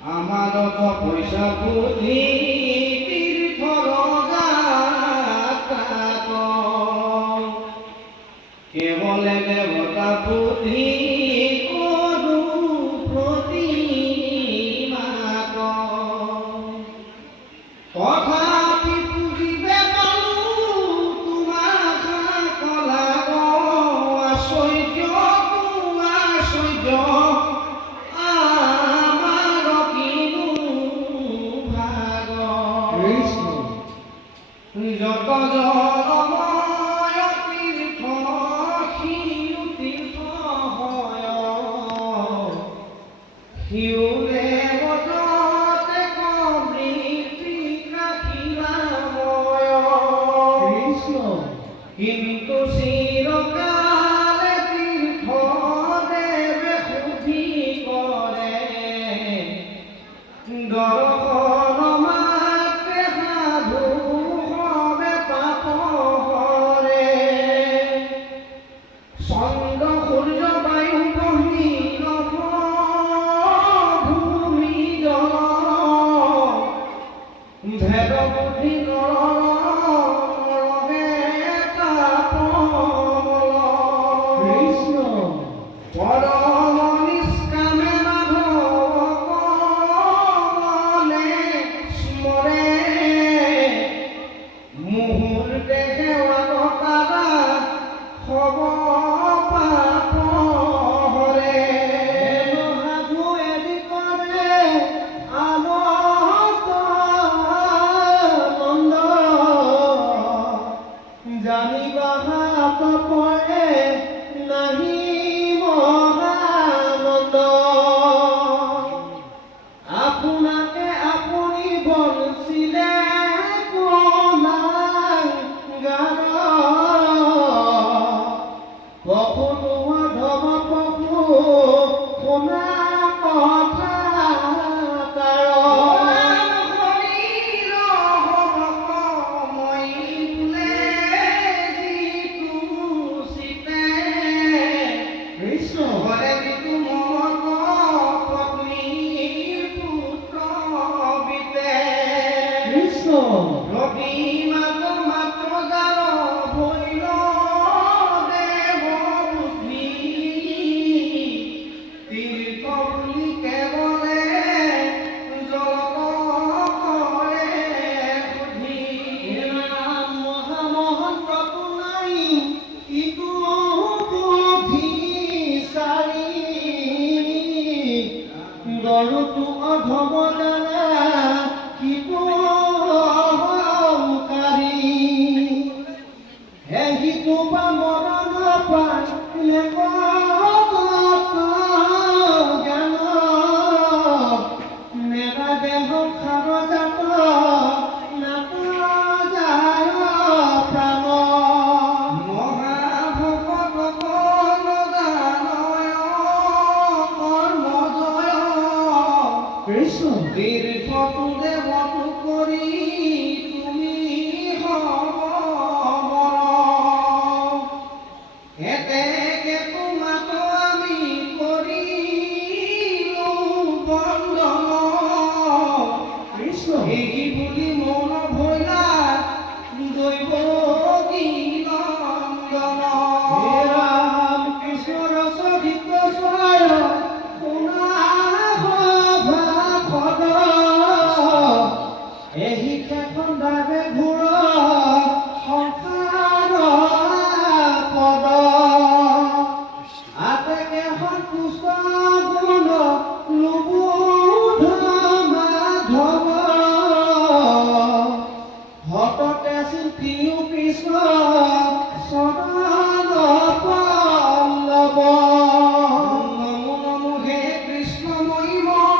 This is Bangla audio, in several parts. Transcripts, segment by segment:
আমার তো পয়সা বুদ্ধি তীর্থ কেবলে দেবতা বুদ্ধি করু প্রতিমা তথাপি পুজিবে পালু তোমার কলা আশ্চর্য আশ্চর্য আমার কিনু ভাগ যত জনময় তীর্থ সিউ তীর্থ হয় সিউরে বজতে কবৃত্তি রাখিলাময় কিন্তু চিরকালে তীর্থ দেবে সুধি করে দর্শন মাত্রে সাধু হবে পাপ হরে চন্দ্র সূর্য বায়ু বহি নভ ভূমি জল ভেদ বুদ্ধি নৰৱে তাপমল পৰম নিষ্কামে মাধৱকলে স্মৰে মুহূৰ্তে সেৱাত পাবা হব পাপ হৰে সাধু এদি কৰে আনত মন্দ জানিবা হাত পৰে নাহি মহানন্দ আপোনাকে আপুনি বলছিলে গান কখনো ধম পশু শুনা কথা রবি মাত্র জাল ভৈল দেব বুদ্ধি তীর্থ বুলি কেৱলে জলত কৰে বুদ্ধি মহামহন্তটো নাই ইটো বুদ্ধি চাৰি গৰুটো অধম জানা কিটো হিতুবা মৰণ পালে জ্ঞান নেবাগে সংসাৰ জাত নাত যায় প্ৰাণ মহাভকত দানয় কৰ্মজয় কৃষ্ণ তীৰ্থটো দেৱটো কৰি তুমি এতেকে তোমাক আমি কৰিলো বন্দন কৃষ্ণ এই বুলি মন ভৈলা দৈৱকী নন্দন ৰাম কৃষ্ণৰ সধিত স্বয় শুনা ভাষদ এই কেখন দাবে ঘূৰ সংসাৰ পদ আতেকে সন্তুষ্ট গুণ লুবুধ মাধৱ হততে চিন্তিও কৃষ্ণ সদান পল্লৱ নমো নমো হে কৃষ্ণ মহিমন্দমতি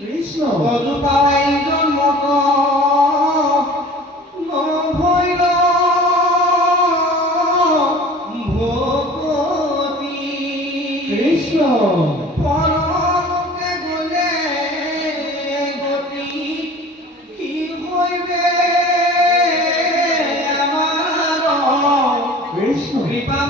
কৃষ্ণ বধু পাই জন্মত ভৈল ভকতি কৃষ্ণ পৰলোকে গলে গতি কি হইবে আমাৰ কৃষ্ণ কৃপা